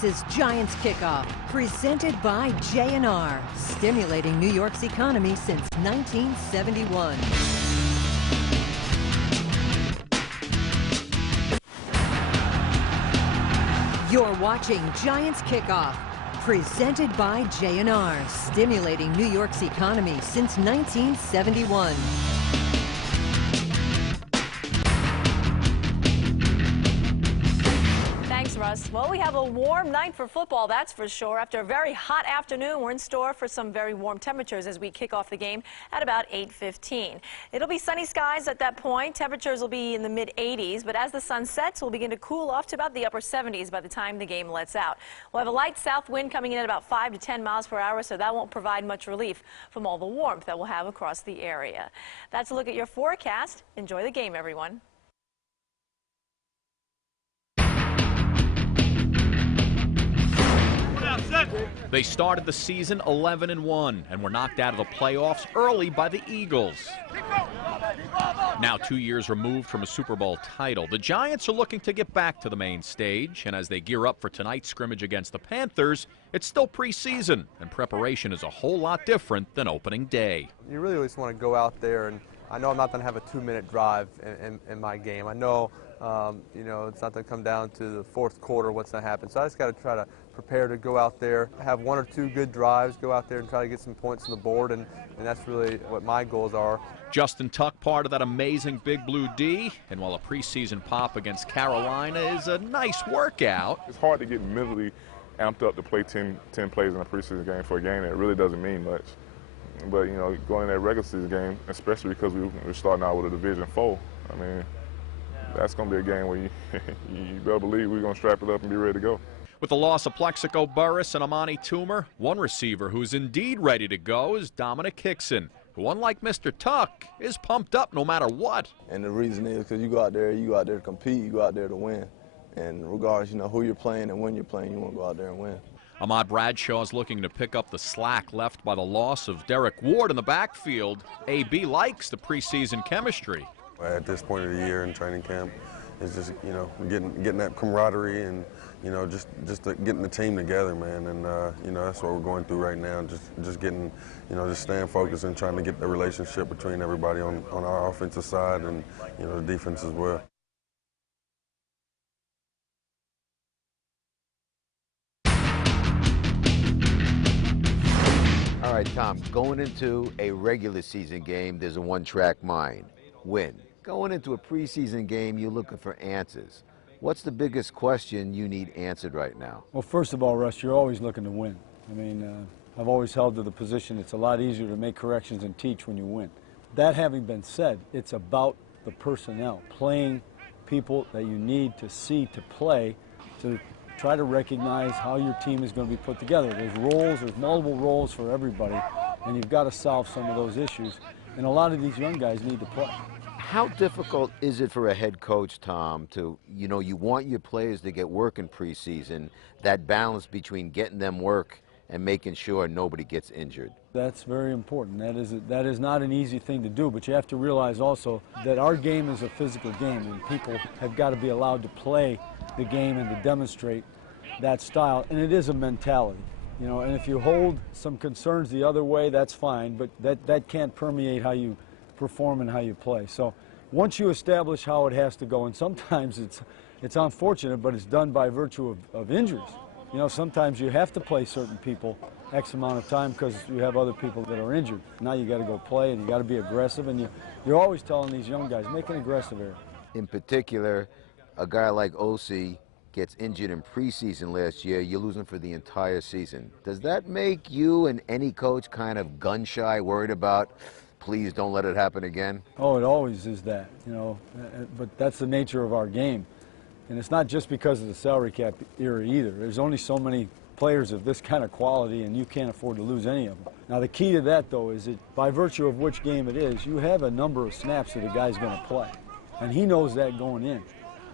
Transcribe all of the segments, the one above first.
This is Giants Kickoff, presented by J&R, stimulating New York's economy since 1971. You're watching Giants Kickoff, presented by J&R, stimulating New York's economy since 1971. Thanks, Russ. Well, we have a warm night for football, that's for sure. After a very hot afternoon, we're in store for some very warm temperatures as we kick off the game at about 8:15. It'll be sunny skies at that point. Temperatures will be in the mid-80s, but as the sun sets, we'll begin to cool off to about the upper 70s by the time the game lets out. We'll have a light south wind coming in at about 5 to 10 miles per hour, so that won't provide much relief from all the warmth that we'll have across the area. That's a look at your forecast. Enjoy the game, everyone. They started the season 11-1 and were knocked out of the playoffs early by the Eagles. Now 2 years removed from a Super Bowl title, the Giants are looking to get back to the main stage, and as they gear up for tonight's scrimmage against the Panthers, it's still preseason, and preparation is a whole lot different than opening day. You really just want to go out there, and I know I'm not going to have a 2-minute drive in my game. I know, you know, it's not going to come down to the fourth quarter what's going to happen. So I just got to try to prepare to go out there, have 1 or 2 good drives, go out there and try to get some points on the board, and that's really what my goals are. Justin Tuck, part of that amazing Big Blue D, and while a preseason pop against Carolina is a nice workout, it's hard to get mentally amped up to play 10 plays in a preseason game for a game that really doesn't mean much. But, you know, going in that regular season game, especially because we're starting out with a Division 4, I mean, that's going to be a game where you better believe we're going to strap it up and be ready to go. With the loss of Plexico Burris and Amani Toomer, one receiver who's indeed ready to go is Dominic Hickson, who, unlike Mr. Tuck, is pumped up no matter what. And the reason is because you go out there to compete, you go out there to win. And regardless, you know, who you're playing and when you're playing, you want to go out there and win. Ahmad Bradshaw is looking to pick up the slack left by the loss of Derek Ward in the backfield. AB likes the preseason chemistry. At this point of the year in training camp, it's just, you know, getting that camaraderie and, you know, just getting the team together, man. And, you know, that's what we're going through right now, just getting, you know, just staying focused and trying to get the relationship between everybody on our offensive side and, you know, the defense as well. All right, Tom, going into a regular season game, there's a one-track mind, win. Going into a preseason game, you're looking for answers. What's the biggest question you need answered right now? Well, first of all, Russ, you're always looking to win. I mean, I've always held to the position it's a lot easier to make corrections and teach when you win. That having been said, it's about the personnel, playing people that you need to see to play to try to recognize how your team is going to be put together. There's roles, there's multiple roles for everybody, and you've got to solve some of those issues. And a lot of these young guys need to play. How difficult is it for a head coach, Tom, to, you know, you want your players to get work in preseason, that balance between getting them work and making sure nobody gets injured? That's very important. That is not an easy thing to do, but you have to realize also that our game is a physical game, and people have got to be allowed to play the game and to demonstrate that style, and it is a mentality. You know, and if you hold some concerns the other way, that's fine, but that can't permeate how you perform and how you play. So once you establish how it has to go, and sometimes it's unfortunate, but it's done by virtue of injuries. You know, sometimes you have to play certain people X amount of time because you have other people that are injured. Now you got to go play, and you got to be aggressive, and you're always telling these young guys, make an aggressive error. In particular, a guy like O.C. gets injured in preseason last year, you're losing for the entire season. Does that make you and any coach kind of gun-shy, worried about, please don't let it happen again? Oh, it always is that, you know, but that's the nature of our game. And it's not just because of the salary cap era either. There's only so many players of this kind of quality, and you can't afford to lose any of them. Now, the key to that, though, is that by virtue of which game it is, you have a number of snaps that a guy's going to play. And he knows that going in.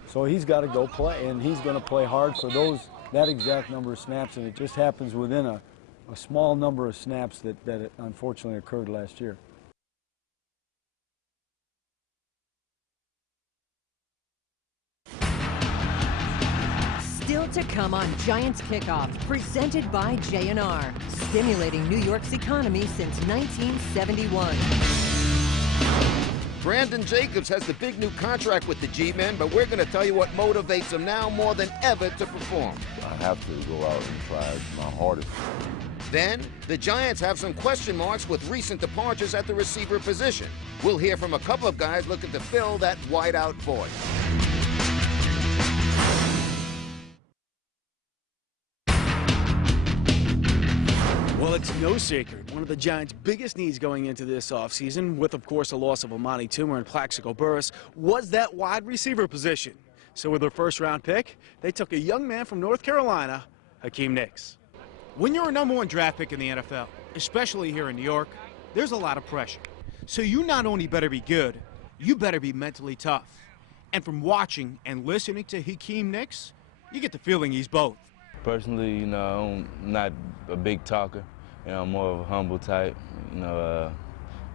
So he's got to go play, and he's going to play hard for that exact number of snaps, and it just happens within a small number of snaps that unfortunately occurred last year. Still to come on Giants Kickoff, presented by J&R, stimulating New York's economy since 1971. Brandon Jacobs has the big new contract with the G-Men, but we're going to tell you what motivates him now more than ever to perform. I have to go out and try my hardest. Then, the Giants have some question marks with recent departures at the receiver position. We'll hear from a couple of guys looking to fill that wideout void. Well, it's no secret. One of the Giants' biggest needs going into this offseason, with, of course, the loss of Amani Toomer and Plaxico Burress, was that wide receiver position. So with their first-round pick, they took a young man from North Carolina, Hakeem Nicks. When you're a #1 draft pick in the NFL, especially here in New York, there's a lot of pressure. So you not only better be good, you better be mentally tough. And from watching and listening to Hakeem Nicks, you get the feeling he's both. Personally, you know, I'm not a big talker. You know, I'm more of a humble type. You know,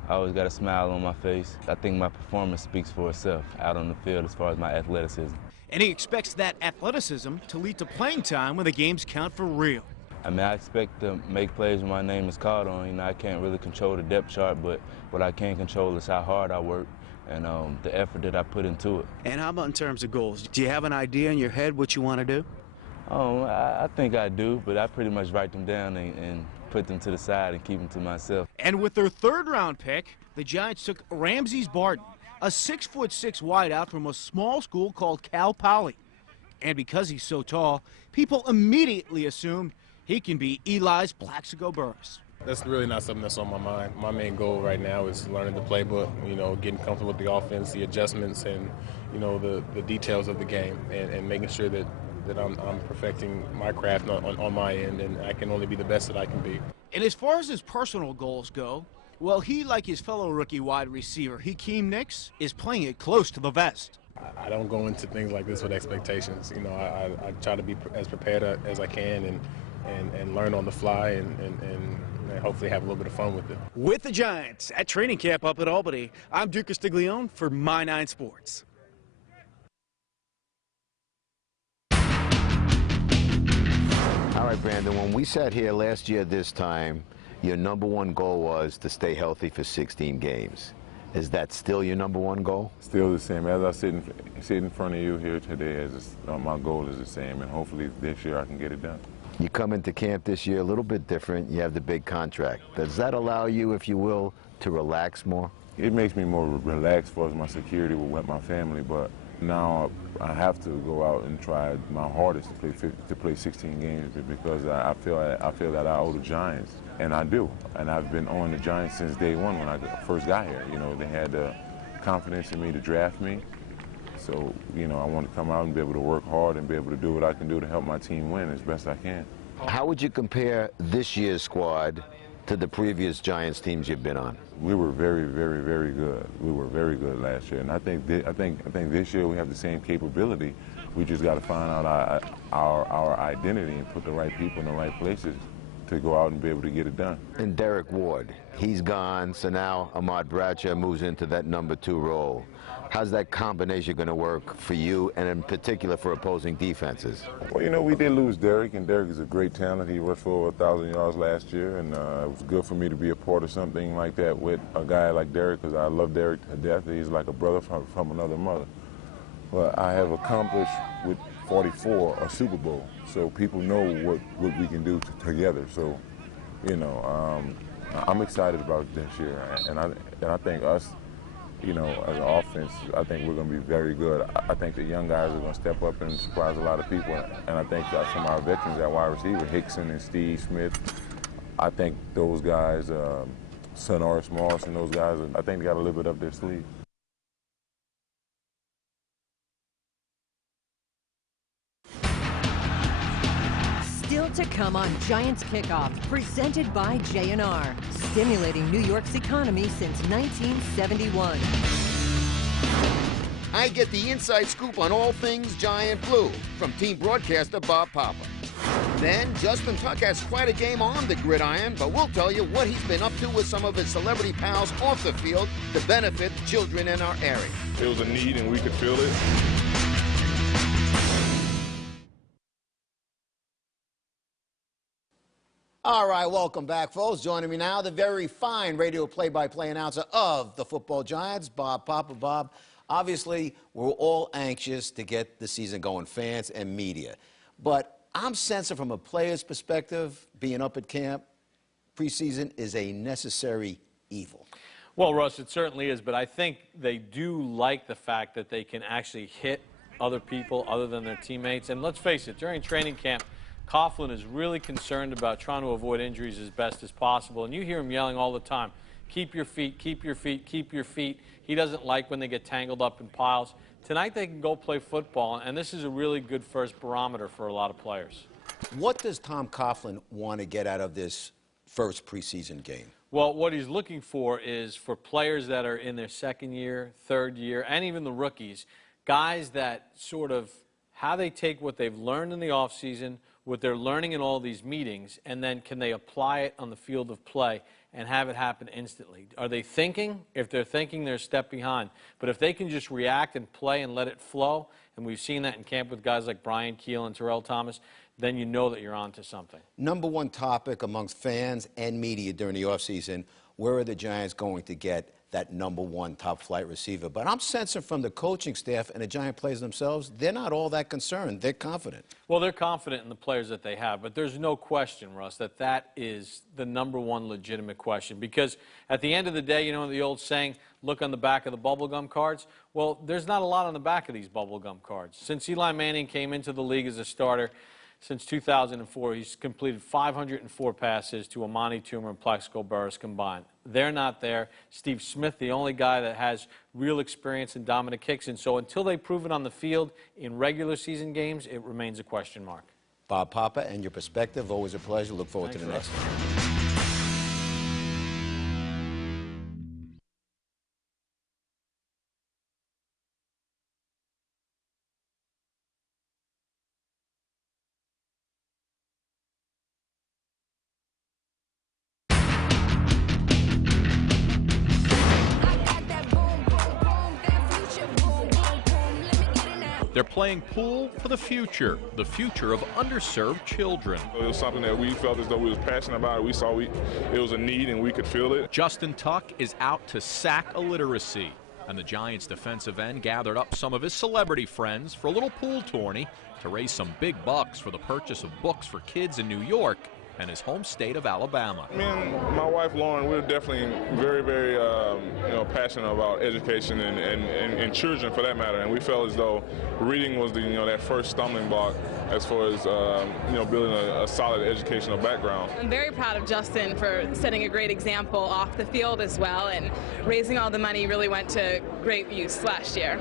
I always got a smile on my face. I think my performance speaks for itself out on the field as far as my athleticism. And he expects that athleticism to lead to playing time when the games count for real. I mean, I expect to make plays when my name is called on. You know, I can't really control the depth chart, but what I can control is how hard I work and the effort that I put into it. And how about in terms of goals? Do you have an idea in your head what you want to do? I think I do, but I pretty much write them down and put them to the side and keep them to myself. And with their third-round pick, the Giants took Ramses Barton, a 6'6" wideout from a small school called Cal Poly. And because he's so tall, people immediately assumed he can be Eli's Plaxico Burress. That's really not something that's on my mind. My main goal right now is learning the playbook, you know, getting comfortable with the offense, the adjustments, and, you know, the details of the game, and making sure that I'm perfecting my craft on my end, and I can only be the best that I can be. And as far as his personal goals go, well, he, like his fellow rookie wide receiver, Hakeem Nicks, is playing it close to the vest. I don't go into things like this with expectations. You know, I try to be as prepared as I can and learn on the fly and hopefully have a little bit of fun with it. With the Giants at training camp up at Albany, I'm Duke Castiglione for My 9 Sports. All right, Brandon, when we sat here last year this time, your #1 goal was to stay healthy for 16 games. Is that still your #1 goal? Still the same. As I sit in front of you here today, my goal is the same, and hopefully this year I can get it done. You come into camp this year a little bit different. You have the big contract. Does that allow you, if you will, to relax more? It makes me more relaxed as far as my security with my family, but now I have to go out and try my hardest to play 16 games because I feel that I owe the Giants, and I do. And I've been on the Giants since day one when I first got here. You know, they had the confidence in me to draft me. So, you know, I want to come out and be able to work hard and be able to do what I can do to help my team win as best I can. How would you compare this year's squad to the previous Giants teams you've been on? We were very, very, very good. We were very good last year, and I think this year we have the same capability. We just got to find out our identity and put the right people in the right places to go out and be able to get it done. And Derek Ward, he's gone, so now Ahmad Bradshaw moves into that #2 role. How's that combination going to work for you, and in particular for opposing defenses? Well, you know, we did lose Derek, and Derek is a great talent. He rushed for 1,000 yards last year, and it was good for me to be a part of something like that with a guy like Derek, because I love Derek to death. He's like a brother from another mother. But I have accomplished with 44 a Super Bowl, so people know what we can do together. So, you know, I'm excited about this year, and I think us, you know, as an offense, I think we're going to be very good. I think the young guys are going to step up and surprise a lot of people, and I think that some of our veterans at wide receiver, Hickson and Steve Smith, I think those guys, Sonoris Moss and those guys, I think they got a little bit up their sleeve. Still to come on Giants Kickoff, presented by J&R, stimulating New York's economy since 1971. I get the inside scoop on all things Giant Blue from team broadcaster Bob Papa. Then Justin Tuck has quite a game on the gridiron, but we'll tell you what he's been up to with some of his celebrity pals off the field to benefit children in our area. It was a need, and we could feel it. All right, welcome back, folks. Joining me now, the very fine radio play-by-play announcer of the football Giants, Bob Papa. Bob, obviously, we're all anxious to get the season going, fans and media. But I'm sensing from a player's perspective, being up at camp, preseason is a necessary evil. Well, Russ, it certainly is, but I think they do like the fact that they can actually hit other people other than their teammates. And let's face it, during training camp, Coughlin is really concerned about trying to avoid injuries as best as possible. And you hear him yelling all the time, keep your feet, keep your feet, keep your feet. He doesn't like when they get tangled up in piles. Tonight they can go play football, and this is a really good first barometer for a lot of players. What does Tom Coughlin want to get out of this first preseason game? Well, what he's looking for is for players that are in their second year, third year, and even the rookies, guys that sort of how they take what they've learned in the offseason, what they're learning in all these meetings, and then can they apply it on the field of play and have it happen instantly? Are they thinking? If they're thinking, they're a step behind. But if they can just react and play and let it flow, and we've seen that in camp with guys like Brian Keel and Terrell Thomas, then you know that you're on to something. Number one topic amongst fans and media during the offseason, where are the Giants going to get that number one top flight receiver? But I'm sensing from the coaching staff and the Giant players themselves, they're not all that concerned. They're confident. Well, they're confident in the players that they have, but there's no question, Russ, that that is the number one legitimate question. Because at the end of the day, you know the old saying, look on the back of the bubblegum cards? Well, there's not a lot on the back of these bubblegum cards. Since Eli Manning came into the league as a starter, since 2004, he's completed 504 passes to Amani Toomer and Plaxico Burress combined. They're not there. Steve Smith, the only guy that has real experience in Dominic Hickson. So until they prove it on the field in regular season games, it remains a question mark. Bob Papa, and your perspective, always a pleasure. Look forward to the next one. They're playing pool for the future of underserved children. It was something that we felt as though we was passionate about it. We saw it was a need and we could feel it. Justin Tuck is out to sack illiteracy, and the Giants defensive end gathered up some of his celebrity friends for a little pool tourney to raise some big bucks for the purchase of books for kids in New York and his home state of Alabama. Me and my wife Lauren, we're definitely very, very passionate about education and children for that matter. And we felt as though reading was the that first stumbling block as far as building a solid educational background. I'm very proud of Justin for setting a great example off the field as well, and raising all the money really went to great use last year.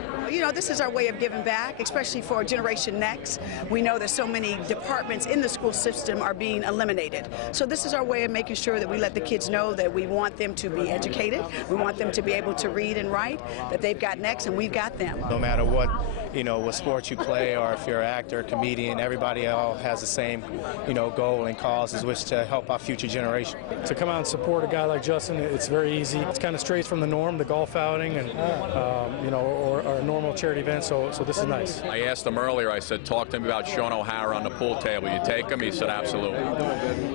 This is our way of giving back, especially for Generation Next. We know that so many departments in the school system are being eliminated. So this is our way of making sure that we let the kids know that we want them to be educated, we want them to be able to read and write, that they've got next and we've got them. No matter what sport you play, or if you're an actor, comedian, everybody all has the same, goal and cause, is which to help our future generation. To come out and support a guy like Justin, it's very easy. It's kind of straight from the norm, the golf outing, and or a normal charity event. So this is nice. I asked him earlier. I said, talk to him about Sean O'Hara on the pool table. You take him? He said, absolutely.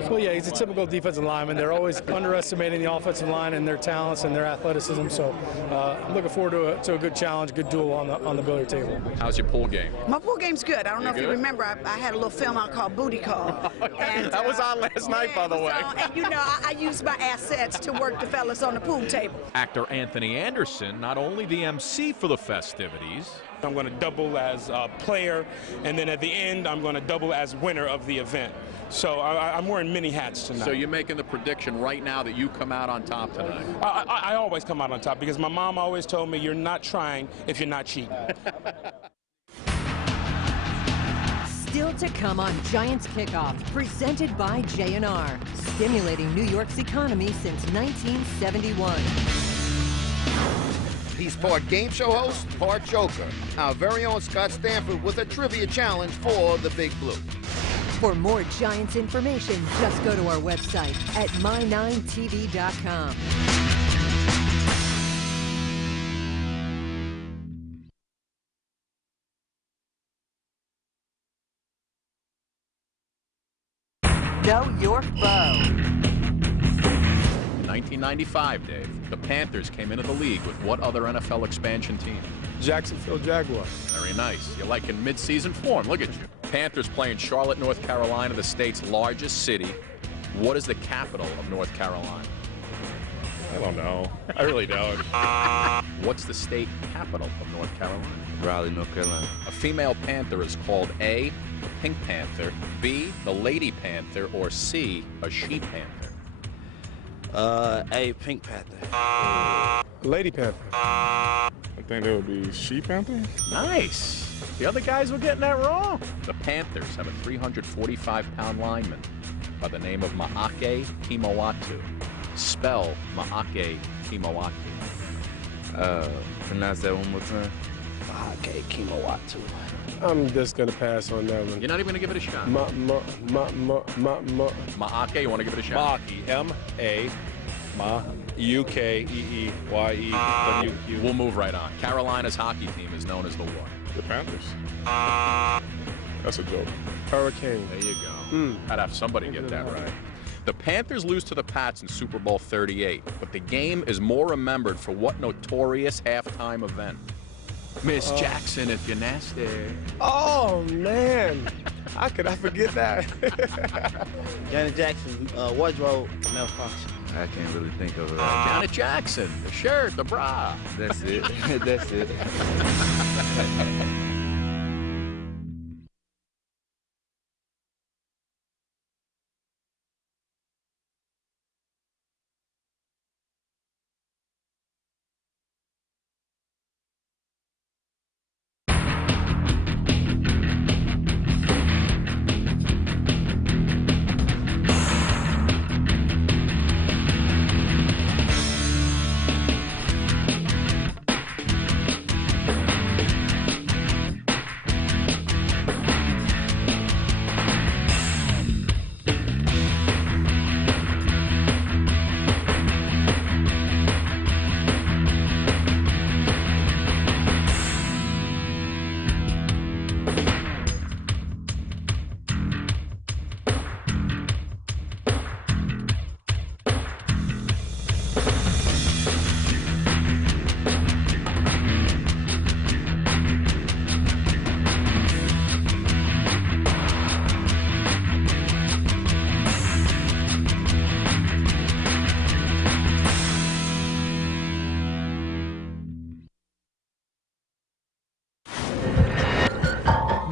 Well, yeah, he's a typical defensive lineman. They're always underestimating the offensive line and their talents and their athleticism. So I'm looking forward to a good challenge, good duel on the billiard table. How's your pool game? My pool game's good. I don't know if you remember, I had a little film out called Booty Call. And, that was on last night, by the way. And I used my assets to work the fellas on the pool table. Actor Anthony Anderson, not only the MC for the festivities. I'm going to double as a player, and then at the end, I'm going to double as winner of the event. So I'm wearing many hats tonight. So you're making the prediction right now that you come out on top tonight? I always come out on top because my mom always told me you're not trying if you're not cheating. Still to come on Giants Kickoff, presented by J&R, stimulating New York's economy since 1971. He's part game show host, part joker. Our very own Scott Stanford with a trivia challenge for the Big Blue. For more Giants information, just go to our website at my9tv.com. Know your foe. In 1995, Dave, the Panthers came into the league with what other NFL expansion team? Jacksonville Jaguars. Very nice. You're like in mid-season form. Look at you. Panthers play in Charlotte, North Carolina, the state's largest city. What is the capital of North Carolina? I don't know. I really don't. What's the state capital of North Carolina? Raleigh, North Carolina. A female panther is called A, the pink panther, B, the lady panther, or C, a she panther? A pink panther. Lady Panther. I think that would be she panther. Nice. The other guys were getting that wrong. The Panthers have a 345-pound lineman by the name of Maake Kimawatu. Spell Maake Kimawatu. Pronounce that one more time. Maake Kimawatu. I'm just gonna pass on that one. You're not even gonna give it a shot. Maake, you want to give it a shot? Maake, M-A, U-K-E-E-Y-E-W-Q. We'll move right on. Carolina's hockey team is known as the what? The Panthers. That's a joke. Hurricane. There you go. I'd have somebody get that right. The Panthers lose to the Pats in Super Bowl 38, but the game is more remembered for what notorious halftime event? Miss Jackson, if you're nasty. Oh, man. How could I forget that? Janet Jackson, wardrobe malfunction. I can't really think of it. Janet Jackson, the shirt, the bra. That's it. That's it.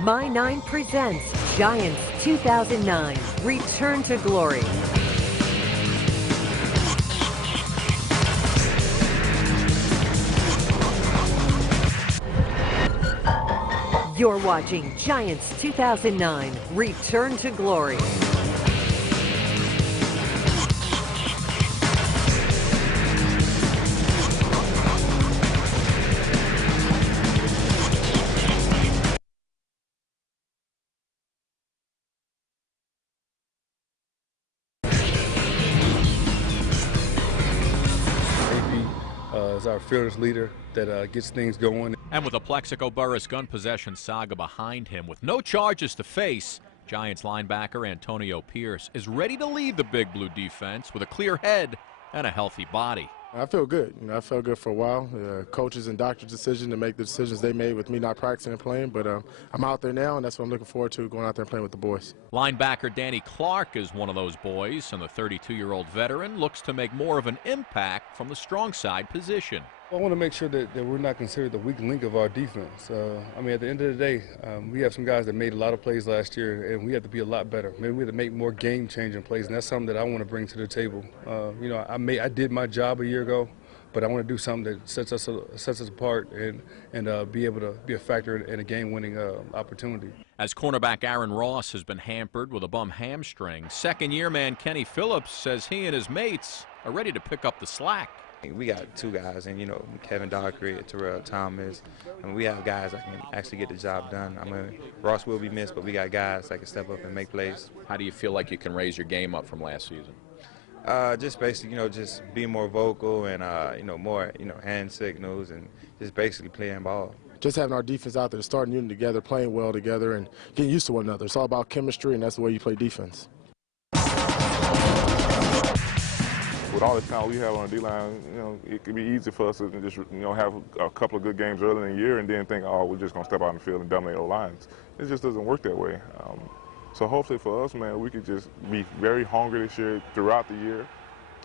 My 9 presents Giants 2009 Return to Glory. You're watching Giants 2009 Return to Glory. Is our fearless leader that gets things going. And with a Plexico Burris gun possession saga behind him, with no charges to face, Giants linebacker Antonio Pierce is ready to lead the Big Blue defense with a clear head and a healthy body. I feel good. I felt good for a while. Coaches and doctors' decision to make the decisions they made with me not practicing and playing, but I'm out there now, and that's what I'm looking forward to, going out there and playing with the boys. Linebacker Danny Clark is one of those boys, and the 32-year-old veteran looks to make more of an impact from the strong side position. I want to make sure that we're not considered the weak link of our defense. I mean, at the end of the day, we have some guys that made a lot of plays last year, and we have to be a lot better. Maybe we have to make more game-changing plays, and that's something that I want to bring to the table. You know, I did my job a year ago, but I want to do something that sets us apart and be able to be a factor in a game-winning opportunity. As cornerback Aaron Ross has been hampered with a bum hamstring, second-year man Kenny Phillips says he and his mates are ready to pick up the slack. We got two guys, and you know, Kevin Dockery, Terrell Thomas, and we have guys that can actually get the job done. I mean, Ross will be missed, but we got guys that can step up and make plays. How do you feel like you can raise your game up from last season? Just basically, you know, just being more vocal and you know, more, you know, hand signals and just basically playing ball. Just having our defense out there, starting unit together, playing well together, and getting used to one another. It's all about chemistry, and that's the way you play defense. with all the talent we have on the D-line, it could be easy for us to just, have a couple of good games early in the year and then think, oh, we're just going to step out in the field and dominate our lines. It just doesn't work that way. So hopefully for us, man, we could just be very hungry this year throughout the year,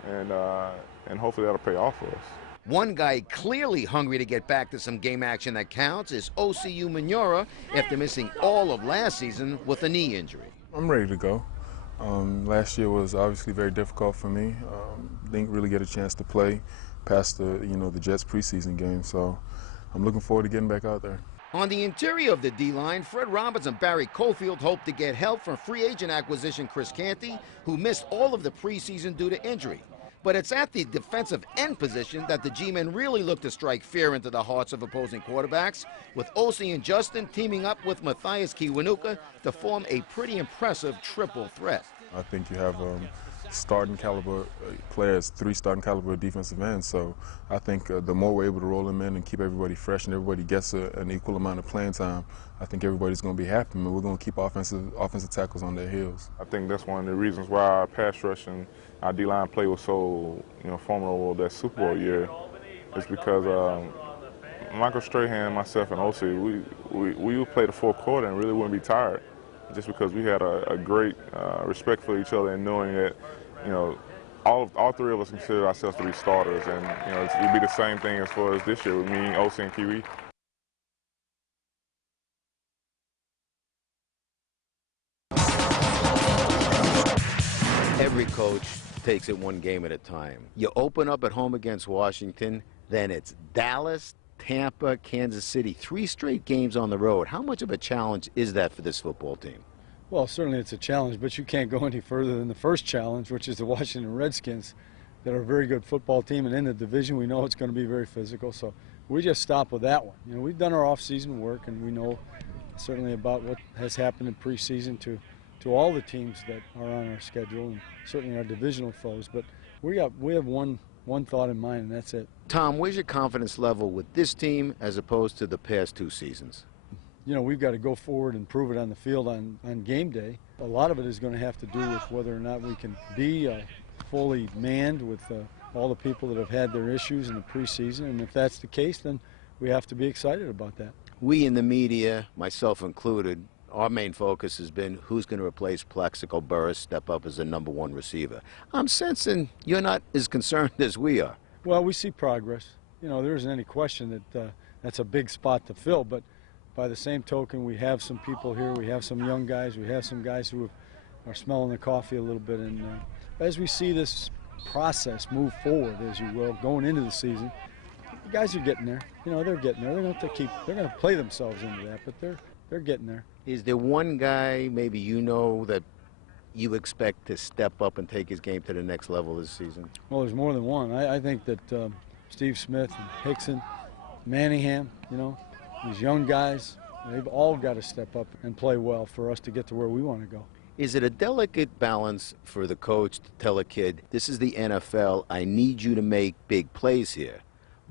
and hopefully that'll pay off for us. One guy clearly hungry to get back to some game action that counts is OCU Manura after missing all of last season with a knee injury. I'm ready to go. Last year was obviously very difficult for me. Didn't really get a chance to play past the Jets preseason game, so I'm looking forward to getting back out there. On the interior of the D-line, Fred Roberts and Barry Cofield hope to get help from free agent acquisition Chris Canty, who missed all of the preseason due to injury. But it's at the defensive end position that the G-men really look to strike fear into the hearts of opposing quarterbacks, with Osi and Justin teaming up with Matthias Kiwanuka to form a pretty impressive triple threat. I think you have starting caliber players, 3 starting caliber defensive ends, so I think the more we're able to roll them in and keep everybody fresh and everybody gets an equal amount of playing time, I think everybody's going to be happy, and we're going to keep offensive tackles on their heels. I think that's one of the reasons why our pass rush and our D-line play was so formidable that Super Bowl year. Is because Michael Strahan, myself, and OC, we would play the fourth quarter and really wouldn't be tired, just because we had a great respect for each other and knowing that all 3 of us consider ourselves to be starters, and it'd be the same thing as far as this year with me, OC, and Kiwi. Every coach takes it one game at a time. You open up at home against Washington, then it's Dallas, Tampa, Kansas City, 3 straight games on the road. How much of a challenge is that for this football team? Well, certainly it's a challenge, but you can't go any further than the first challenge, which is the Washington Redskins, that are a very good football team, and in the division we know it's going to be very physical, so we just stop with that one. We've done our off-season work, and we know certainly about what has happened in preseason to all the teams that are on our schedule, and certainly our divisional foes, but we have one thought in mind, and that's it. Tom, where's your confidence level with this team as opposed to the past 2 seasons? We've got to go forward and prove it on the field on game day. A lot of it is going to have to do with whether or not we can be fully manned with all the people that have had their issues in the preseason, and if that's the case, then we have to be excited about that. We in the media, myself included, our main focus has been who's going to replace Plaxico Burress, step up as the #1 receiver. I'm sensing you're not as concerned as we are. Well, we see progress. There isn't any question that that's a big spot to fill, but by the same token, we have some people here. We have some young guys. We have some guys who are smelling the coffee a little bit. And as we see this process move forward, as you will, going into the season, the guys are getting there. They're getting there. They're going to play themselves into that, but they're getting there. Is there one guy maybe that you expect to step up and take his game to the next level this season? Well, there's more than one. I think that Steve Smith and Hickson, Manningham, these young guys, they've all got to step up and play well for us to get to where we want to go. Is it a delicate balance for the coach to tell a kid, this is the NFL, I need you to make big plays here,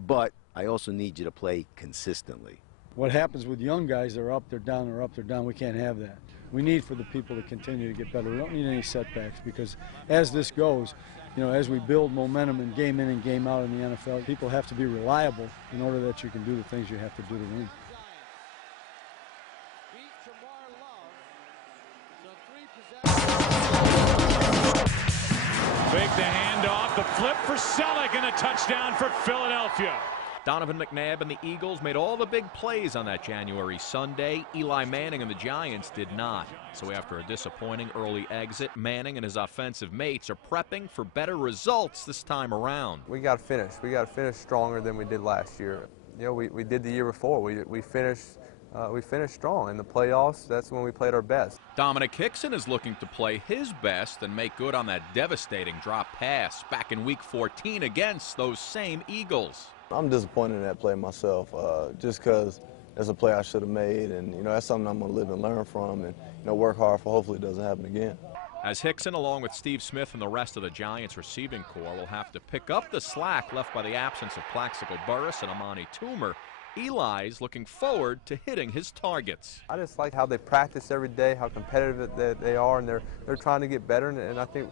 but I also need you to play consistently? What happens with young guys, they're up, they're down, they're up, they're down. We can't have that. We need for the people to continue to get better. We don't need any setbacks, because as this goes, as we build momentum and game in and game out in the NFL, people have to be reliable in order that you can do the things you have to do to win. Fake the handoff, the flip for Selleck, and a touchdown for Philadelphia. Donovan McNabb and the Eagles made all the big plays on that January Sunday. Eli Manning and the Giants did not. So after a disappointing early exit, Manning and his offensive mates are prepping for better results this time around. We got to finish. We got to finish stronger than we did last year. We did the year before. We finished strong in the playoffs. That's when we played our best. Dominic Hickson is looking to play his best and make good on that devastating drop pass back in Week 14 against those same Eagles. I'm disappointed in that play myself, just because it's a play I should have made, and that's something I'm going to live and learn from, and work hard for. Hopefully it doesn't happen again. As Hickson, along with Steve Smith and the rest of the Giants receiving corps, will have to pick up the slack left by the absence of Plaxico Burress and Amani Toomer, Eli's looking forward to hitting his targets. I just like how they practice every day, how competitive they are, and they're trying to get better. And I think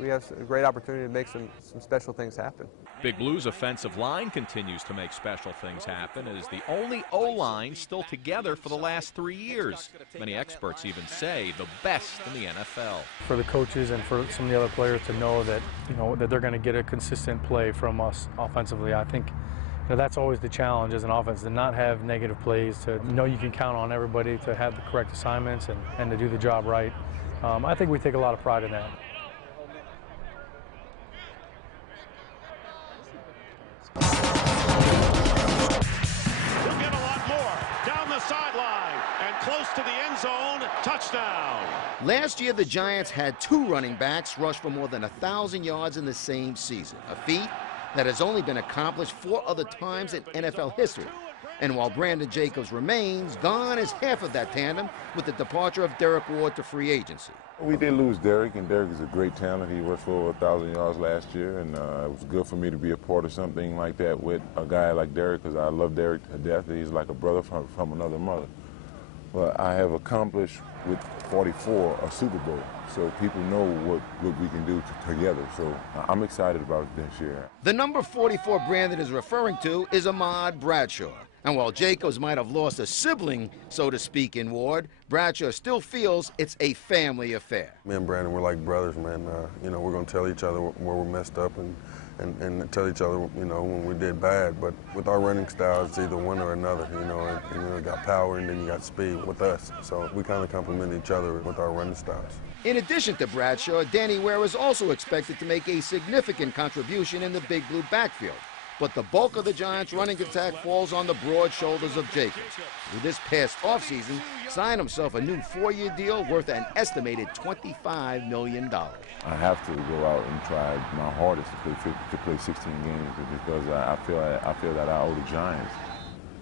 we have a great opportunity to make some special things happen. Big Blue's offensive line continues to make special things happen. It is the only O-line still together for the last 3 years. Many experts even say the best in the NFL. For the coaches and for some of the other players to know that that they're going to get a consistent play from us offensively, I think that's always the challenge as an offense, to not have negative plays, to know you can count on everybody to have the correct assignments and to do the job right. I think we take a lot of pride in that. He'll get a lot more. Down the sideline and close to the end zone. Touchdown. Last year, the Giants had 2 running backs rush for more than 1,000 yards in the same season, a feat that has only been accomplished 4 other times in NFL history. And while Brandon Jacobs remains, gone is half of that tandem with the departure of Derek Ward to free agency. We did lose Derek, and Derek is a great talent. He rushed for over 1,000 yards last year, and it was good for me to be a part of something like that with a guy like Derek, because I love Derek to death. He's like a brother from another mother. But I have accomplished with 44 a Super Bowl, so people know what we can do together. So I'm excited about this year. The number 44 Brandon is referring to is Ahmad Bradshaw. And while Jacobs might have lost a sibling, so to speak, in Ward, Bradshaw still feels it's a family affair. Me and Brandon, we're like brothers, man. We're going to tell each other where we're messed up and tell each other, when we did bad. But with our running style, it's either one or another, and you got power and then you got speed with us. So we kind of complement each other with our running styles. In addition to Bradshaw, Danny Ware is also expected to make a significant contribution in the Big Blue backfield. But the bulk of the Giants' running attack falls on the broad shoulders of Jacobs, who this past offseason signed himself a new 4-year deal worth an estimated $25 million. I have to go out and try my hardest to play 16 games because I feel that I owe the Giants,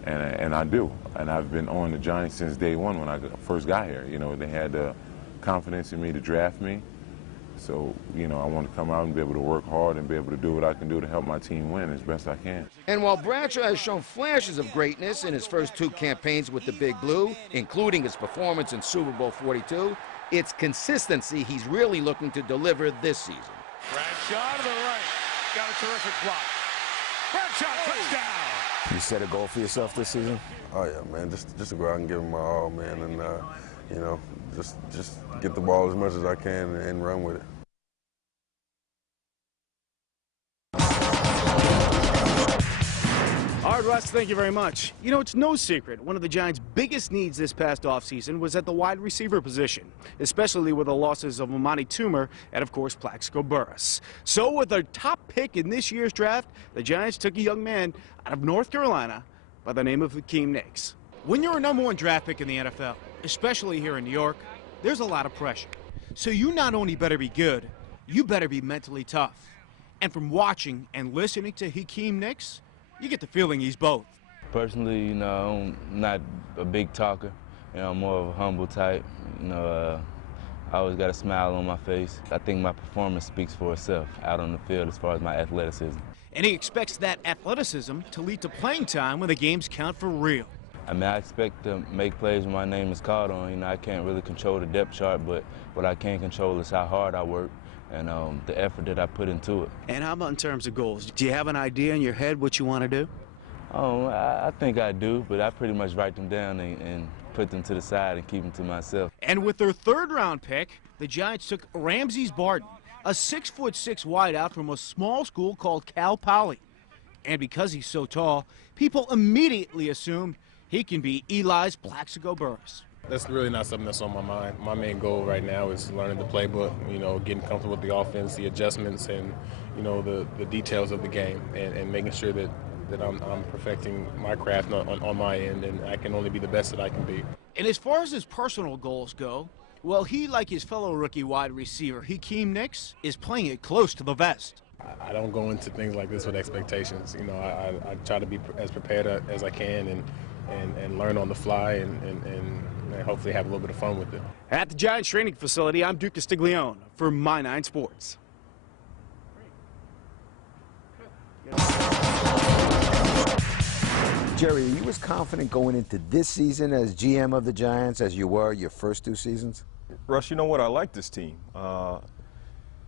and I do. And I've been owing the Giants since day one when I first got here. They had the confidence in me to draft me. So, I want to come out and be able to work hard and be able to do what I can do to help my team win as best I can. And while Bradshaw has shown flashes of greatness in his first 2 campaigns with the Big Blue, including his performance in Super Bowl 42, it's consistency he's really looking to deliver this season. Bradshaw to the right. Got a terrific block. Bradshaw, touchdown. You set a goal for yourself this season? Oh, yeah, man. Just to go out and give them my all, man, and, just get the ball as much as I can and run with it. All right, Russ, thank you very much. It's no secret one of the Giants' biggest needs this past offseason was at the wide receiver position, especially with the losses of Amani Toomer and, of course, Plaxico Burress. So with their top pick in this year's draft, the Giants took a young man out of North Carolina by the name of Hakeem Nicks. When you're a #1 draft pick in the NFL, especially here in New York, there's a lot of pressure. So you not only better be good, you better be mentally tough. And from watching and listening to Hakeem Nicks, you get the feeling he's both. Personally, I'm not a big talker. I'm more of a humble type. I always got a smile on my face. I think my performance speaks for itself out on the field as far as my athleticism. And he expects that athleticism to lead to playing time when the games count for real. I expect to make plays when my name is called on. I can't really control the depth chart, but what I can control is how hard I work and the effort that I put into it. And how about in terms of goals? Do you have an idea in your head what you want to do? I think I do, but I pretty much write them down and put them to the side and keep them to myself. And with their 3rd-round pick, the Giants took Ramses Barton, a 6'6" wideout from a small school called Cal Poly. And because he's so tall, people immediately assumed he can be Eli's Plaxico Burress. That's really not something that's on my mind. My main goal right now is learning the playbook, getting comfortable with the offense, the adjustments, and, the details of the game, and making sure that I'm perfecting my craft on my end, and I can only be the best that I can be. And as far as his personal goals go, well, he, like his fellow rookie wide receiver, Hakeem Nicks, is playing it close to the vest. I don't go into things like this with expectations. I try to be as prepared as I can and learn on the fly and hopefully have a little bit of fun with it. At the Giants training facility, I'm Duke Castiglione for My 9 Sports. Jerry, are you as confident going into this season as GM of the Giants as you were your first 2 seasons? Russ, you know what? I like this team.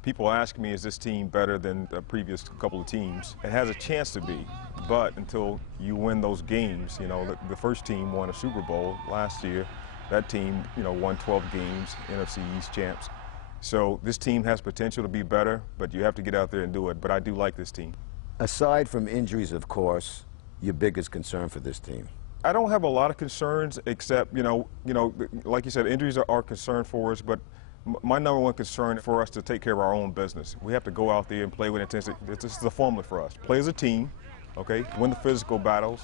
People ask me, is this team better than the previous couple of teams? It has a chance to be, but until you win those games, you know, the first team won a Super Bowl last year. That team, you know, won 12 games, NFC East champs. So this team has potential to be better, but you have to get out there and do it. But I do like this team. Aside from injuries, of course, your biggest concern for this team? I don't have a lot of concerns, except, you know, like you said, injuries are a concern for us, but my number one concern for us to take care of our own business. We have to go out there and play with intensity. This is the formula for us. Play as a team, okay? Win the physical battles,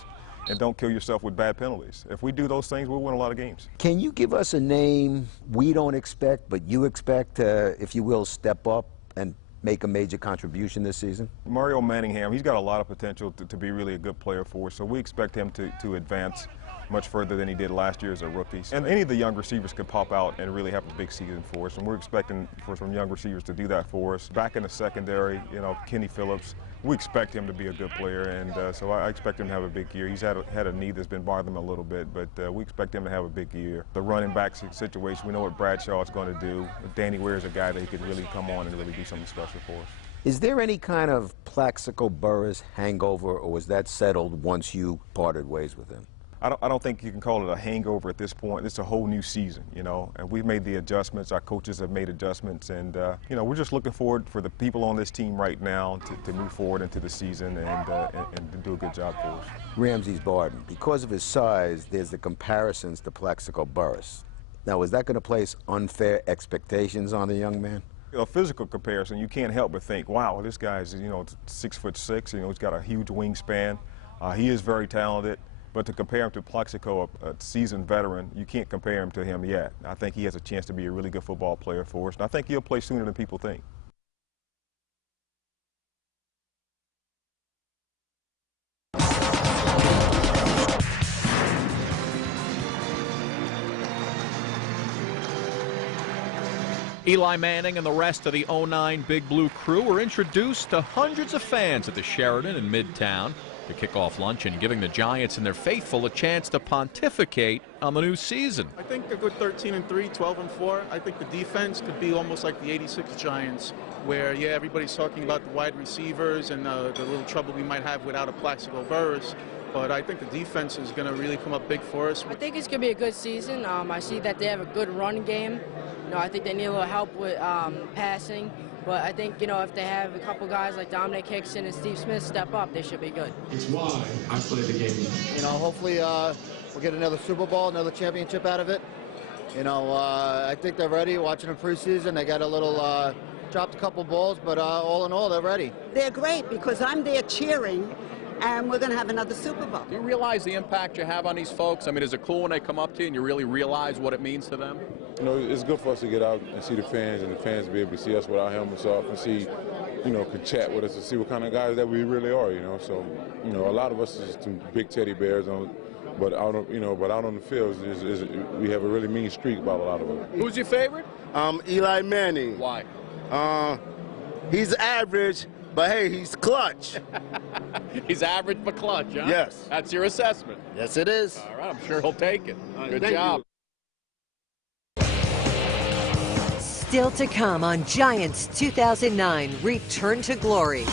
and don't kill yourself with bad penalties. If we do those things, we'll win a lot of games. Can you give us a name we don't expect, but you expect to, if you will, step up and make a major contribution this season? Mario Manningham, he's got a lot of potential to be really a good player for us, so we expect him to advance much further than he did last year as a rookie. And any of the young receivers could pop out and really have a big season for us, and we're expecting for some young receivers to do that for us. Back in the secondary, you know, Kenny Phillips, we expect him to be a good player, and so I expect him to have a big year. He's had a knee that's been bothering him a little bit, but we expect him to have a big year. The running back situation, we know what Bradshaw is going to do. Danny Ware is a guy that he could really come on and really do something special for us. Is there any kind of Plaxico Burress hangover, or was that settled once you parted ways with him? I don't think you can call it a hangover at this point. It's a whole new season, you know, and we've made the adjustments. Our coaches have made adjustments, and, you know, we're just looking forward for the people on this team right now to move forward into the season and to do a good job for us. Ramses Barden, because of his size, there's the comparisons to Plaxico Burress. Now, is that going to place unfair expectations on the young man? A physical comparison, you can't help but think, wow, this guy's, you know, 6'6", you know, he's got a huge wingspan. He is very talented. But to compare him to Plaxico, a seasoned veteran, you can't compare him to him yet. I think he has a chance to be a really good football player for us, and I think he'll play sooner than people think. Eli Manning and the rest of the 09 Big Blue crew were introduced to hundreds of fans at the Sheraton in Midtown to kick off luncheon, giving the Giants and their faithful a chance to pontificate on the new season. I think a good 13-3, 12-4. I think the defense could be almost like the '86 Giants, where, yeah, everybody's talking about the wide receivers and the little trouble we might have without a Plaxico Burress. But I think the defense is going to really come up big for us. I think it's going to be a good season. I see that they have a good run game. You know, I think they need a little help with passing. But I think, you know, if they have a couple guys like Dominic Hickson and Steve Smith step up, they should be good. It's why I play the game. You know, hopefully we'll get another Super Bowl, another championship out of it. You know, I think they're ready. Watching them preseason, they got a little dropped a couple balls, but all in all, they're ready. They're great because I'm there cheering, and we're going to have another Super Bowl. Do you realize the impact you have on these folks? I mean, is it cool when they come up to you and you really realize what it means to them? You know, it's good for us to get out and see the fans, and the fans be able to see us with our helmets off and see, you know, can chat with us and see what kind of guys that we really are, you know. So, you know, a lot of us is some big teddy bears, but out on, you know, but out on the field, we have a really mean streak about a lot of them. Who's your favorite? Eli Manning. Why? He's average, but hey, he's clutch. He's average but clutch, huh? Yes. That's your assessment. Yes, it is. All right, I'm sure he'll take it. Good thank job. you. Still to come on Giants 2009 Return to Glory.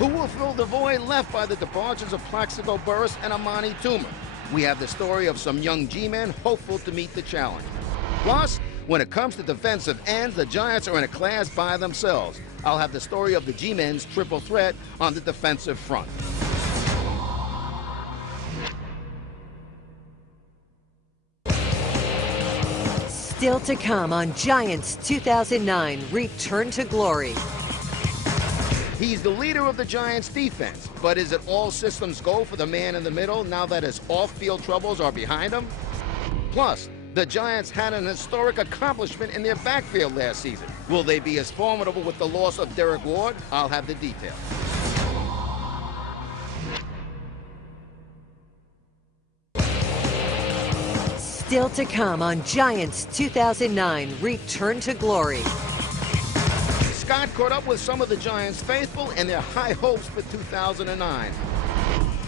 Who will fill the void left by the departures of Plaxico Burress and Amani Toomer? We have the story of some young G-men hopeful to meet the challenge. Plus, when it comes to defensive ends, the Giants are in a class by themselves. I'll have the story of the G-men's triple threat on the defensive front. Still to come on Giants 2009 Return to Glory. He's the leader of the Giants' defense, but is it all systems go for the man in the middle now that his off-field troubles are behind him? Plus, the Giants had an historic accomplishment in their backfield last season. Will they be as formidable with the loss of Derek Ward? I'll have the details. Still to come on Giants 2009 Return to Glory. Scott caught up with some of the Giants faithful and their high hopes for 2009.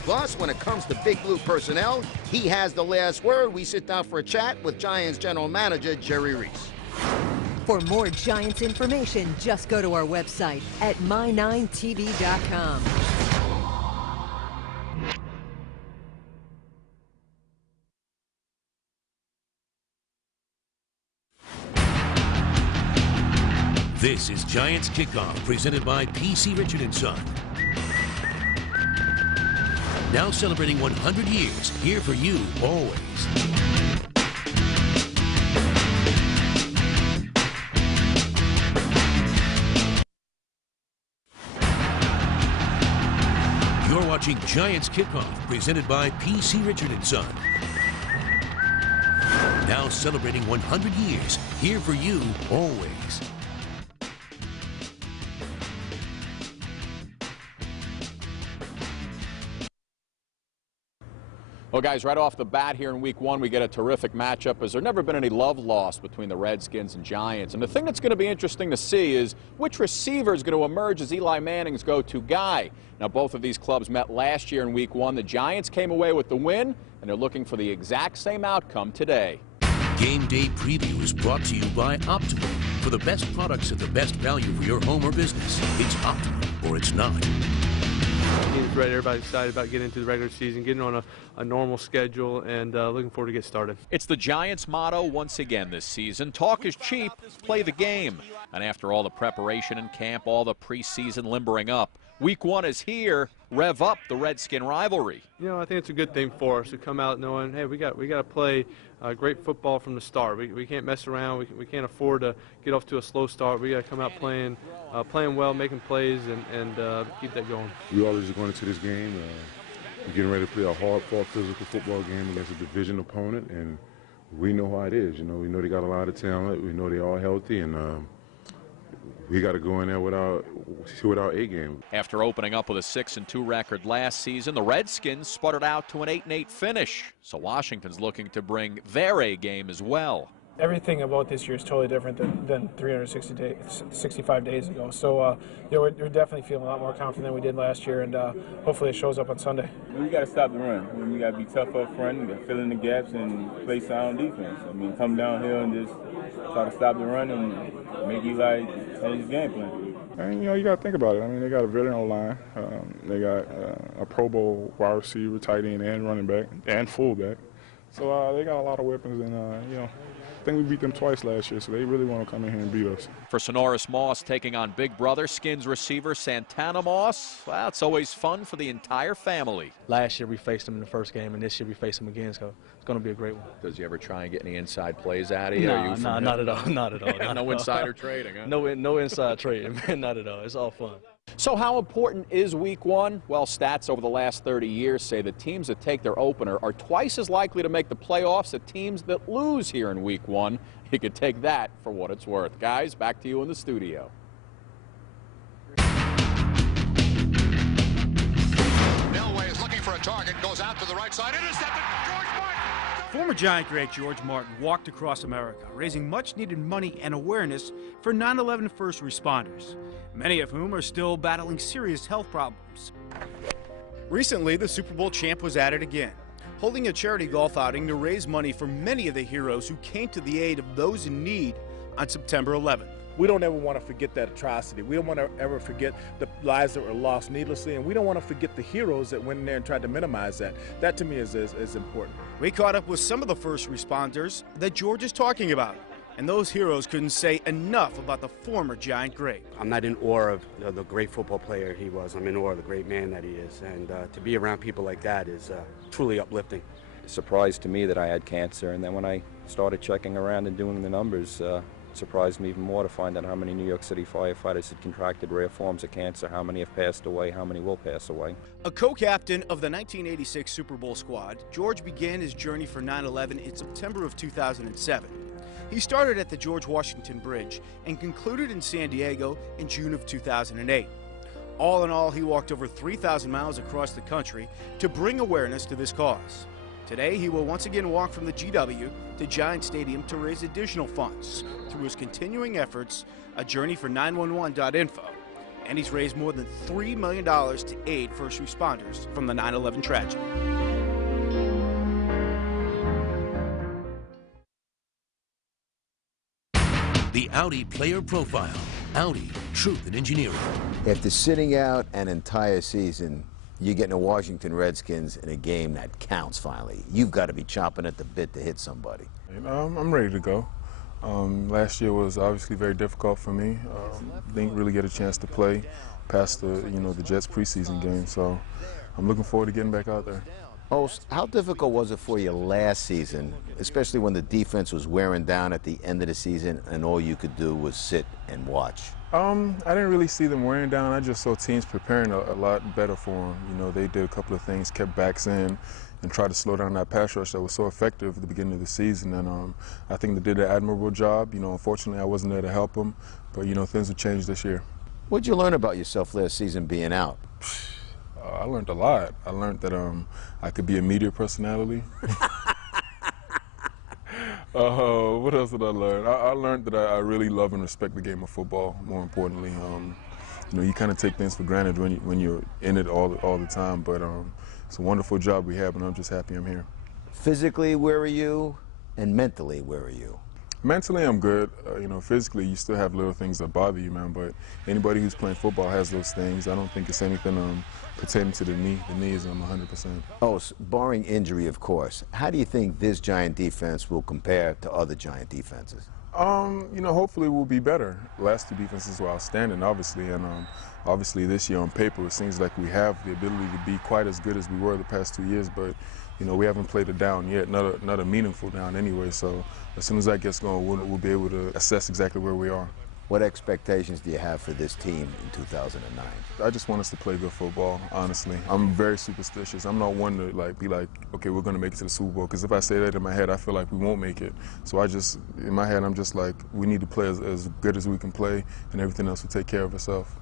Plus, when it comes to Big Blue personnel, he has the last word. We sit down for a chat with Giants General Manager Jerry Reese. For more Giants information, just go to our website at my9tv.com. This is Giants Kickoff, presented by P.C. Richard & Son. Now celebrating 100 years, here for you always. You're watching Giants Kickoff, presented by P.C. Richard & Son. Now celebrating 100 years, here for you always. Well, guys, right off the bat here in Week 1, we get a terrific matchup, as there's never been any love lost between the Redskins and Giants. And the thing that's going to be interesting to see is which receiver is going to emerge as Eli Manning's go-to guy. Now, both of these clubs met last year in Week 1. The Giants came away with the win, and they're looking for the exact same outcome today. Game Day Preview is brought to you by Optimal. For the best products at the best value for your home or business, it's Optimal or it's not. Getting ready, everybody's excited about getting into the regular season, getting on a normal schedule, and looking forward to get started. It's the Giants' motto once again this season. Talk is cheap, play the game. And after all the preparation in camp, all the preseason limbering up, Week 1 is here. Rev up the Redskin rivalry. You know, I think it's a good thing for us to come out knowing, hey, we got to play great football from the start. We can't mess around. We can't afford to get off to a slow start. We got to come out playing well, making plays, and keep that going. We always are going into this game. We're getting ready to play a hard-fought physical football game against a division opponent, and we know how it is. You know, we know they got a lot of talent. We know they're all healthy, and we got to go in there with our A game. After opening up with a 6-2 record last season, the Redskins sputtered out to an 8-8 finish. So Washington's looking to bring their A game as well. Everything about this year is totally different than 365 days ago. So yeah, we're definitely feeling a lot more confident than we did last year, and hopefully it shows up on Sunday. You got to stop the run. I mean, you got to be tough up front, fill in the gaps, and play sound defense. I mean, come downhill and just try to stop the run and make Eli change his game plan. And, you know, you got to think about it. I mean, they got a veteran O-line. They got a Pro Bowl wide receiver, tight end, and running back, and fullback. So they got a lot of weapons, and, you know, I think we beat them twice last year, so they really want to come in here and beat us. For Sonoris Moss taking on big brother, Skins receiver Santana Moss, well, it's always fun for the entire family. Last year we faced him in the first game, and this year we face him again, so it's going to be a great one. Does he ever try and get any inside plays out of you? No, not at all. Not at all. No insider trading, huh? No inside trading, man, not at all. It's all fun. So how important is Week 1? Well, stats over the last 30 years say the teams that take their opener are twice as likely to make the playoffs as teams that lose here in Week 1. You could take that for what it's worth. Guys, back to you in the studio. Elway is looking for a target, goes out to the right side, intercepted, George Martin! Former Giant great George Martin walked across America, raising much-needed money and awareness for 9/11 first responders, many of whom are still battling serious health problems. Recently, the Super Bowl champ was at it again, holding a charity golf outing to raise money for many of the heroes who came to the aid of those in need on September 11th. We don't ever want to forget that atrocity. We don't want to ever forget the lives that were lost needlessly, and we don't want to forget the heroes that went in there and tried to minimize that. That, to me, is important. We caught up with some of the first responders that George is talking about, and those heroes couldn't say enough about the former Giant great. I'm not in awe of the great football player he was. I'm in awe of the great man that he is, and to be around people like that is truly uplifting. Surprise to me that I had cancer, and then when I started checking around and doing the numbers, it surprised me even more to find out how many New York City firefighters had contracted rare forms of cancer, how many have passed away, how many will pass away. A co-captain of the 1986 Super Bowl squad, George began his journey for 9/11 in September of 2007. He started at the George Washington Bridge and concluded in San Diego in June of 2008. All in all, he walked over 3,000 miles across the country to bring awareness to this cause. Today, he will once again walk from the GW to Giant Stadium to raise additional funds through his continuing efforts, a journey for 911.info, and he's raised more than $3 million to aid first responders from the 9/11 tragedy. The Audi Player Profile. Audi, truth in engineering. After sitting out an entire season, you're getting the Washington Redskins in a game that counts finally. You've got to be chomping at the bit to hit somebody. I'm ready to go. Last year was obviously very difficult for me. Didn't really get a chance to play past the Jets preseason game, so I'm looking forward to getting back out there. Host, how difficult was it for you last season, especially when the defense was wearing down at the end of the season and all you could do was sit and watch? I didn't really see them wearing down. I just saw teams preparing a lot better for them. You know, they did a couple of things, kept backs in, and tried to slow down that pass rush that was so effective at the beginning of the season. And I think they did an admirable job. You know, unfortunately, I wasn't there to help them, but you know, things have changed this year. What'd you learn about yourself last season being out? I learned a lot. I learned that I could be a media personality. What else did I learn? I learned that I really love and respect the game of football. More importantly, you know, you kind of take things for granted when you're in it all the time. But it's a wonderful job we have, and I'm just happy I'm here. Physically, where are you? And mentally, where are you? Mentally, I'm good. You know, physically, you still have little things that bother you, man. But anybody who's playing football has those things. I don't think it's anything pertaining to the knee. The knee is 100%. Oh, barring injury, of course. How do you think this Giant defense will compare to other Giant defenses? You know, hopefully we'll be better. Last two defenses were outstanding, obviously, and obviously this year on paper it seems like we have the ability to be quite as good as we were the past 2 years, but you know, we haven't played a down yet, not a meaningful down anyway, so as soon as that gets going, we'll be able to assess exactly where we are. What expectations do you have for this team in 2009? I just want us to play good football, honestly. I'm very superstitious. I'm not one to be like, okay, we're going to make it to the Super Bowl, because if I say that in my head, I feel like we won't make it. So in my head, I'm just like, we need to play as good as we can play, and everything else will take care of itself.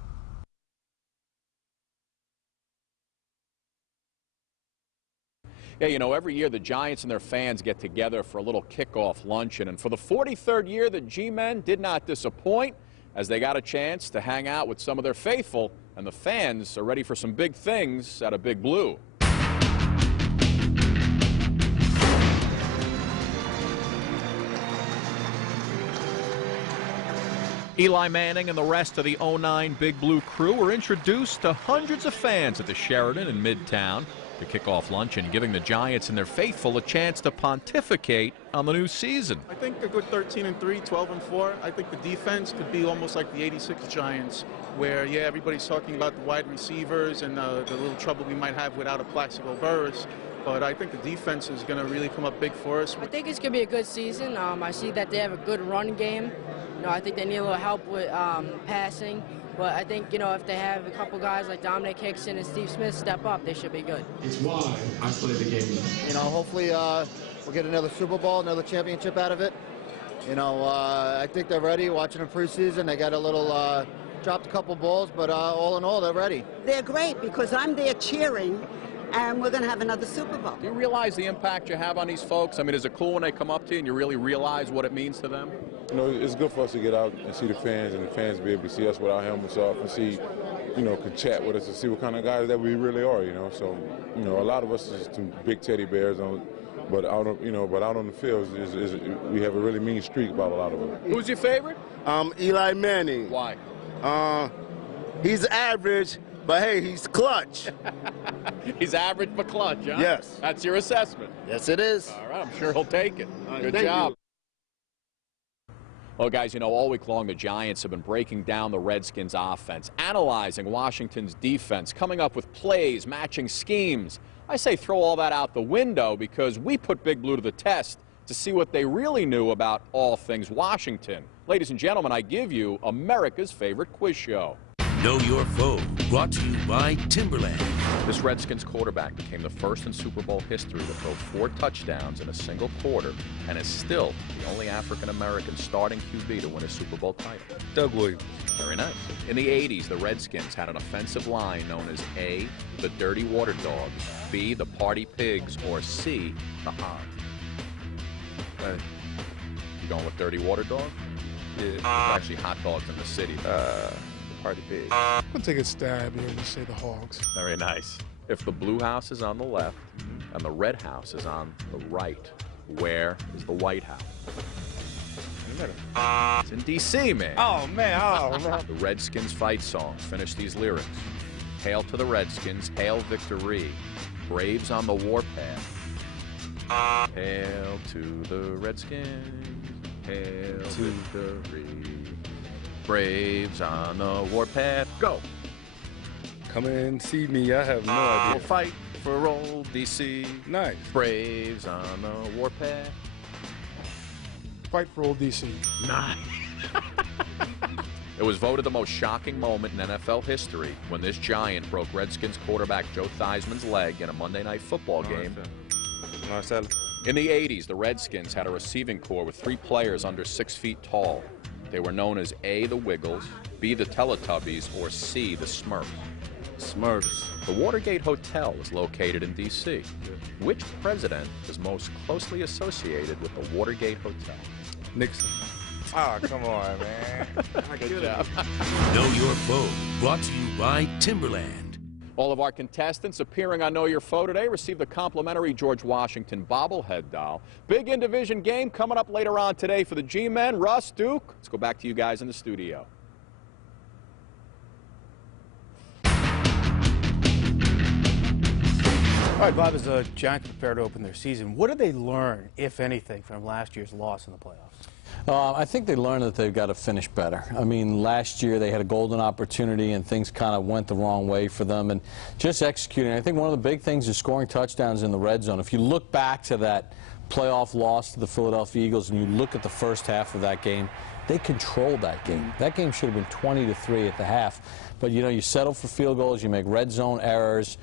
Yeah, you know, every year the Giants and their fans get together for a little kickoff luncheon. And for the 43rd year, the G-Men did not disappoint as they got a chance to hang out with some of their faithful. And the fans are ready for some big things out of Big Blue. Eli Manning and the rest of the 09 Big Blue crew were introduced to hundreds of fans at the Sheraton in Midtown to kick off luncheon, giving the Giants and their faithful a chance to pontificate on the new season. I think a good 13-3, 12-4. I think the defense could be almost like the '86 Giants, where, yeah, everybody's talking about the wide receivers and the little trouble we might have without a Plaxico Burress. But I think the defense is going to really come up big for us. I think it's going to be a good season. I see that they have a good run game. You know, I think they need a little help with passing. But I think, you know, if they have a couple guys like Dominic Hickson and Steve Smith step up, they should be good. It's why I play the game. You know, hopefully we'll get another Super Bowl, another championship out of it. You know, I think they're ready. Watching them preseason, they got a little dropped a couple balls, but all in all, they're ready. They're great because I'm there cheering, and we're going to have another Super Bowl. Do you realize the impact you have on these folks? I mean, is it cool when they come up to you and you really realize what it means to them? You know, it's good for us to get out and see the fans, and the fans be able to see us with our helmets off and see, you know, can chat with us and see what kind of guys that we really are, you know. So, you know, a lot of us is some big teddy bears, but out on the field, we have a really mean streak about a lot of them. Who's your favorite? Eli Manning. Why? He's average, but hey, he's clutch. He's average but clutch, huh? Yes. That's your assessment. Yes, it is. All right, I'm sure he'll take it. Good thank job. you. Well, guys, you know, all week long the Giants have been breaking down the Redskins' offense, analyzing Washington's defense, coming up with plays, matching schemes. I say throw all that out the window because we put Big Blue to the test to see what they really knew about all things Washington. Ladies and gentlemen, I give you America's favorite quiz show. Know Your Foe, brought to you by Timberland. This Redskins quarterback became the first in Super Bowl history to throw 4 touchdowns in a single quarter and is still the only African-American starting QB to win a Super Bowl title. Doug Williams. Very nice. In the 80s, the Redskins had an offensive line known as A, the Dirty Water Dogs, B, the Party Pigs, or C, the Hogs. You going with Dirty Water Dog? Yeah. There's actually hot dogs in the city. party pig. I'll take a stab here and say the Hogs. Very nice. If the blue house is on the left and the red house is on the right, where is the White House? It's in D.C., man. Oh, man. Oh, man. The Redskins fight songs finish these lyrics. Hail to the Redskins, hail victory. Braves on the warpath. Hail to the Redskins, hail victory. Braves on the warpath. Go. Come and see me. I have no idea. We'll fight for old D.C. Nice. Braves on the warpath. Fight for old DC. Nice. It was voted the most shocking moment in NFL history when this giant broke Redskins quarterback Joe Theismann's leg in a Monday Night Football game. Marcelo. In the 80s, the Redskins had a receiving corps with 3 players under 6 feet tall. They were known as A, the Wiggles, B, the Teletubbies, or C, the Smurfs. Smurfs. The Watergate Hotel is located in D.C. Which president is most closely associated with the Watergate Hotel? Nixon. Oh, come on, man. Good job. Know Your Foe, brought to you by Timberland. All of our contestants appearing on Know Your Foe today received the complimentary George Washington bobblehead doll. Big in-division game coming up later on today for the G-Men. Russ, Duke, let's go back to you guys in the studio. All right, Bob, as the Giants prepare to open their season, what did they learn, if anything, from last year's loss in the playoffs? I think they learned that they've got to finish better. I mean, last year they had a golden opportunity and things kind of went the wrong way for them. And just executing, I think one of the big things is scoring touchdowns in the red zone. If you look back to that playoff loss to the Philadelphia Eagles and you look at the first half of that game, they controlled that game. That game should have been 20-3 at the half. But, you know, you settle for field goals, you make red zone errors,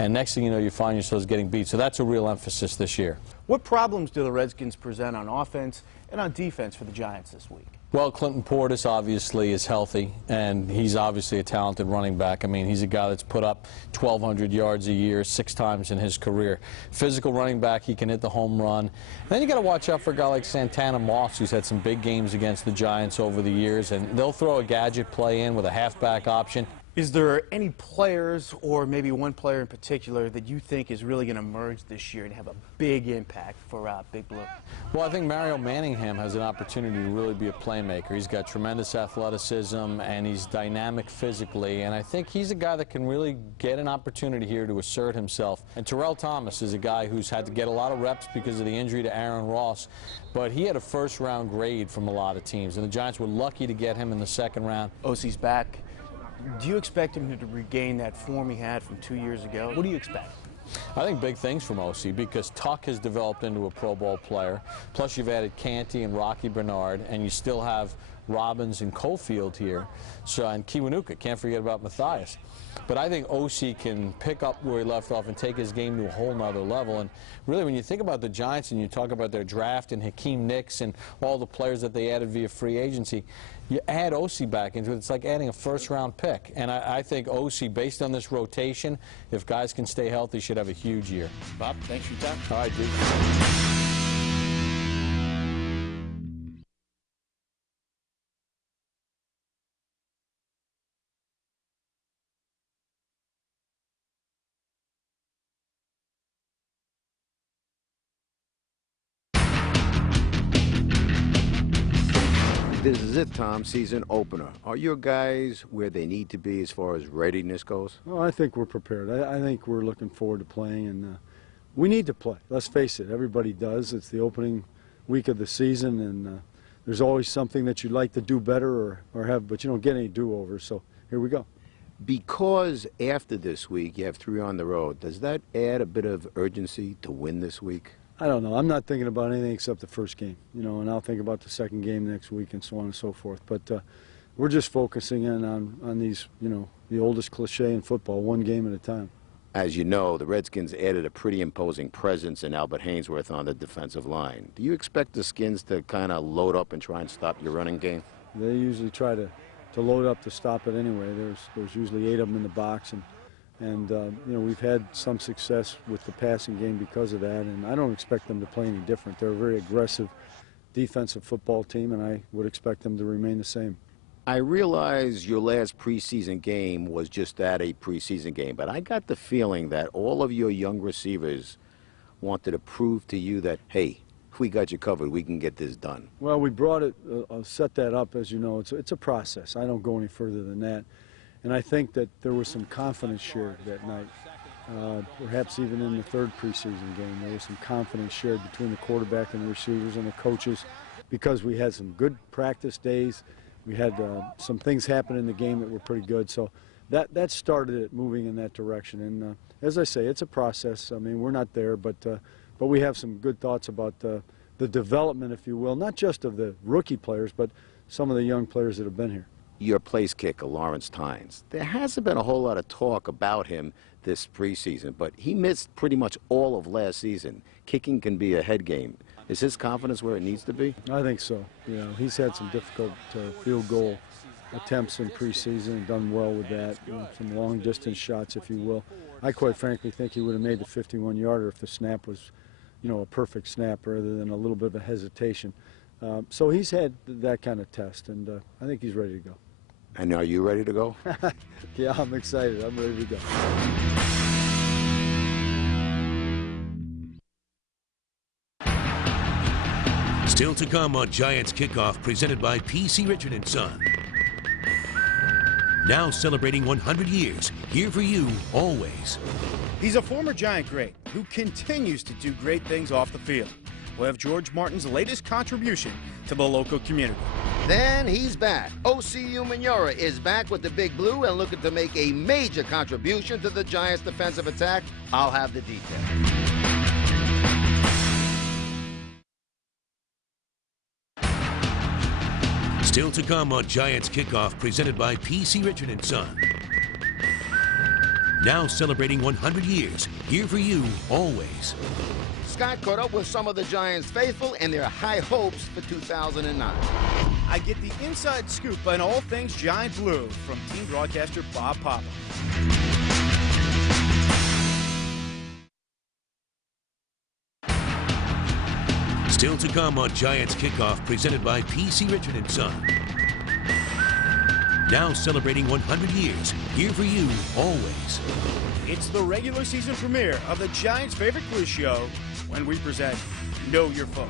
and next thing you know, you find yourselves getting beat. So that's a real emphasis this year. What problems do the Redskins present on offense and on defense for the Giants this week? Well, Clinton Portis obviously is healthy, and he's obviously a talented running back. I mean, he's a guy that's put up 1,200 yards a year 6 times in his career. Physical running back, he can hit the home run. And then you got to watch out for a guy like Santana Moss, who's had some big games against the Giants over the years, and they'll throw a gadget play in with a halfback option. Is there any players, or maybe one player in particular, that you think is really going to emerge this year and have a big impact for Big Blue? Well, I think Mario Manningham has an opportunity to really be a playmaker. He's got tremendous athleticism, and he's dynamic physically, and I think he's a guy that can really get an opportunity here to assert himself. And Terrell Thomas is a guy who's had to get a lot of reps because of the injury to Aaron Ross, but he had a first-round grade from a lot of teams, and the Giants were lucky to get him in the second round. OC's back. Do you expect him to regain that form he had from 2 years ago? What do you expect? I think big things from OC because Tuck has developed into a Pro Bowl player. Plus you've added Canty and Rocky Bernard, and you still have Robbins and Cofield here. So, and Kiwanuka, can't forget about Matthias. But I think OC can pick up where he left off and take his game to a whole nother level. And really, when you think about the Giants and you talk about their draft and Hakeem Nicks and all the players that they added via free agency, you add OC back into it, it's like adding a first-round pick. And I think OC, based on this rotation, if guys can stay healthy, should have a huge year. Bob, thanks for your time. All right, dude. This is it, Tom, season opener. Are your guys where they need to be as far as readiness goes? Well, I think we're prepared. I think we're looking forward to playing, and we need to play. Let's face it, everybody does. It's the opening week of the season, and there's always something that you'd like to do better or have, but you don't get any do-overs, so here we go. Because after this week, you have 3 on the road, does that add a bit of urgency to win this week? I don't know. I'm not thinking about anything except the first game, you know, and I'll think about the second game next week and so on and so forth. But we're just focusing in on these, you know, the oldest cliche in football, one game at a time. As you know, the Redskins added a pretty imposing presence in Albert Haynesworth on the defensive line. Do you expect the Skins to kind of load up and try and stop your running game? They usually try to load up to stop it anyway. There's usually 8 of them in the box, and you know, we've had some success with the passing game because of that, and I don't expect them to play any different. They're a very aggressive defensive football team, and I would expect them to remain the same. I realize your last preseason game was just that, a preseason game, but I got the feeling that all of your young receivers wanted to prove to you that, hey, if we got you covered, we can get this done. Well, we brought it, set that up, as you know. It's a process. I don't go any further than that. And I think that there was some confidence shared that night. Perhaps even in the third preseason game, there was some confidence shared between the quarterback and the receivers and the coaches, because we had some good practice days. We had some things happen in the game that were pretty good. So that started it moving in that direction. And as I say, it's a process. I mean, we're not there, but we have some good thoughts about the development, if you will, not just of the rookie players, but some of the young players that have been here. Your place kicker, Lawrence Tynes. There hasn't been a whole lot of talk about him this preseason, but he missed pretty much all of last season. Kicking can be a head game. Is his confidence where it needs to be? I think so. You know, he's had some difficult field goal attempts in preseason and done well with that. You know, some long distance shots, if you will. I quite frankly think he would have made the 51-yarder if the snap was, you know, a perfect snap rather than a little bit of a hesitation. So he's had that kind of test, and I think he's ready to go. And are you ready to go? Yeah, I'm excited. I'm ready to go. Still to come on Giants Kickoff, presented by P.C. Richard & Son. Now celebrating 100 years, here for you always. He's a former Giant great who continues to do great things off the field. We'll have George Martin's latest contribution to the local community. Then he's back. OCU Manura is back with the Big Blue and looking to make a major contribution to the Giants' defensive attack. I'll have the details. Still to come on Giants Kickoff, presented by P.C. Richard & Son. Now celebrating 100 years, here for you always. Scott caught up with some of the Giants faithful and their high hopes for 2009. I get the inside scoop on all things Giant Blue from team broadcaster Bob Papa. Still to come on Giants Kickoff, presented by P.C. Richard & Son. Now celebrating 100 years, here for you always. It's the regular season premiere of the Giants' favorite quiz show when we present Know Your Foe.